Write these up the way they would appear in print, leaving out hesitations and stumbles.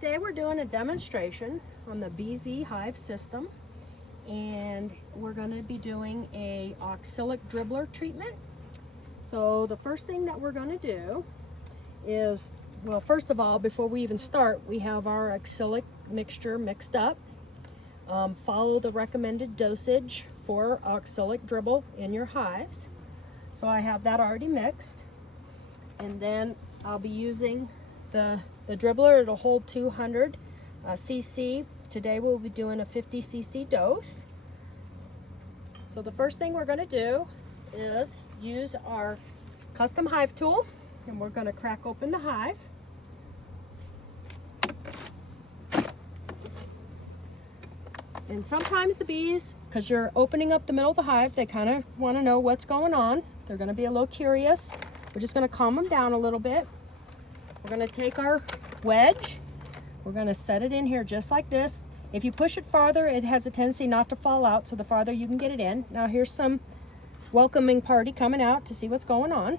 Today we're doing a demonstration on the Z Hive System, and we're going to be doing a Oxalic Dribbler treatment. So the first thing that we're going to do is, well, first of all, before we even start, we have our oxalic mixture mixed up. Follow the recommended dosage for oxalic dribble in your hives. So I have that already mixed, and then I'll be using the dribbler. It'll hold 200 cc. Today we'll be doing a 50 cc dose. So the first thing we're going to do is use our custom hive tool, and we're going to crack open the hive. And sometimes the bees, because you're opening up the middle of the hive, they kind of want to know what's going on. They're going to be a little curious. We're just going to calm them down a little bit. We're going to take our wedge, we're going to set it in here just like this. If you push it farther, it has a tendency not to fall out, so the farther you can get it in. Now here's some welcoming party coming out to see what's going on.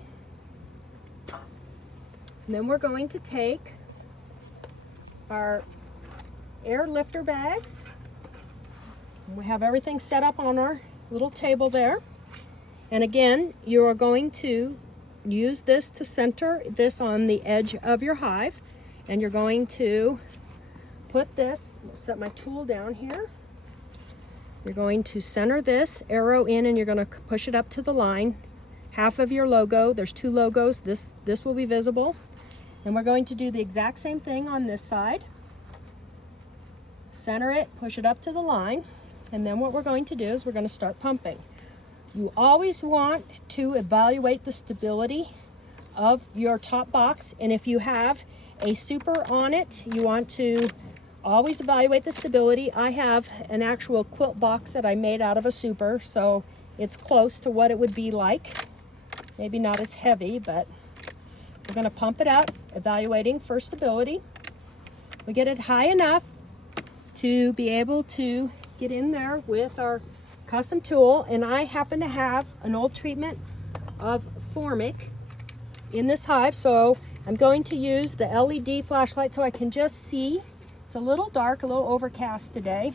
And then we're going to take our air lifter bags. We have everything set up on our little table there. And again, you are going to use this to center this on the edge of your hive, and you're going to put this, set my tool down here, you're going to center this arrow in, and you're going to push it up to the line, half of your logo. There's two logos. This will be visible, and we're going to do the exact same thing on this side. Center it, push it up to the line, and then what we're going to do is we're going to start pumping. You always want to evaluate the stability of your top box, and if you have a super on it, you want to always evaluate the stability. I have an actual quilt box that I made out of a super, so it's close to what it would be like. Maybe not as heavy, but we're going to pump it out, evaluating for stability. We get it high enough to be able to get in there with our custom tool, and I happen to have an old treatment of formic in this hive, so I'm going to use the LED flashlight so I can just see. It's a little dark, a little overcast today,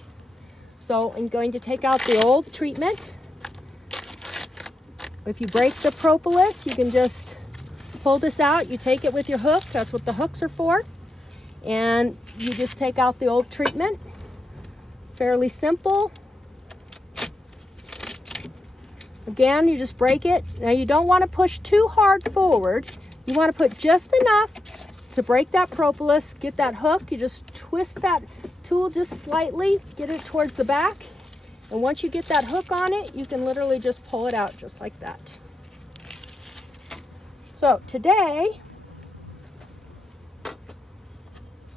so I'm going to take out the old treatment. If you break the propolis, you can just pull this out. You take it with your hook, that's what the hooks are for, and you just take out the old treatment. Fairly simple. Again, you just break it. Now you don't want to push too hard forward. You want to put just enough to break that propolis. Get that hook. You just twist that tool just slightly. Get it towards the back. And once you get that hook on it, you can literally just pull it out just like that. So today,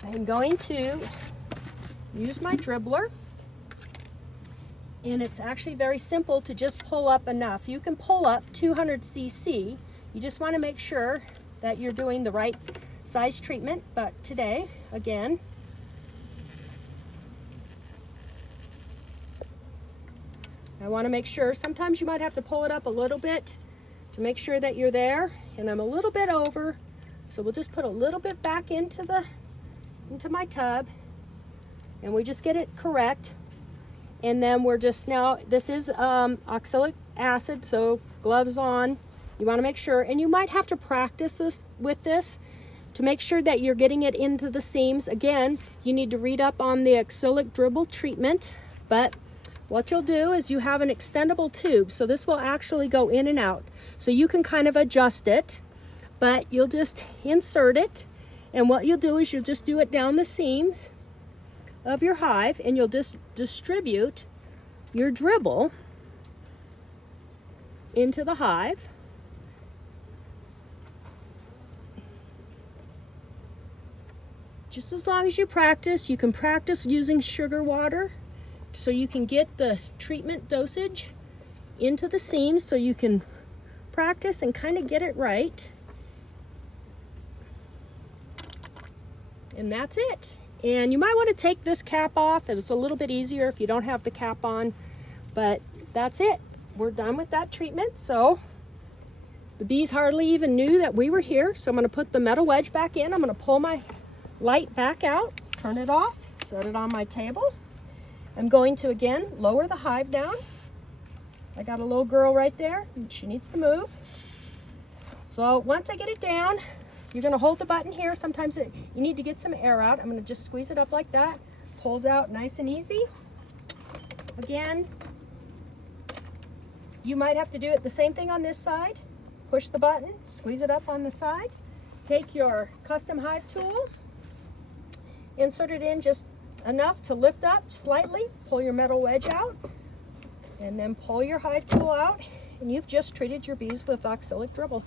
I'm going to use my dribbler. And it's actually very simple to just pull up enough. You can pull up 200 cc. You just want to make sure that you're doing the right size treatment. But today, again, I want to make sure. Sometimes you might have to pull it up a little bit to make sure that you're there. And I'm a little bit over, so we'll just put a little bit back into my tub, and we just get it correct. And then we're just now, this is oxalic acid, so gloves on. You want to make sure, and you might have to practice this with this to make sure that you're getting it into the seams. Again, you need to read up on the oxalic dribble treatment, but what you'll do is you have an extendable tube, so this will actually go in and out. So you can kind of adjust it, but you'll just insert it, and what you'll do is you'll just do it down the seams of your hive, and you'll just distribute your dribble into the hive. Just as long as you practice, you can practice using sugar water so you can get the treatment dosage into the seams, so you can practice and kind of get it right. And that's it. And you might want to take this cap off. It's a little bit easier if you don't have the cap on, but that's it. We're done with that treatment. So the bees hardly even knew that we were here. So I'm going to put the metal wedge back in. I'm going to pull my light back out. turn it off, set it on my table. I'm going to again lower the hive down. I got a little girl right there, and she needs to move. So once I get it down, you're going to hold the button here. Sometimes you need to get some air out. I'm going to just squeeze it up like that. Pulls out nice and easy. Again, you might have to do it the same thing on this side. Push the button, squeeze it up on the side. Take your custom hive tool, insert it in just enough to lift up slightly, pull your metal wedge out, and then pull your hive tool out, and you've just treated your bees with Oxalic Dribble.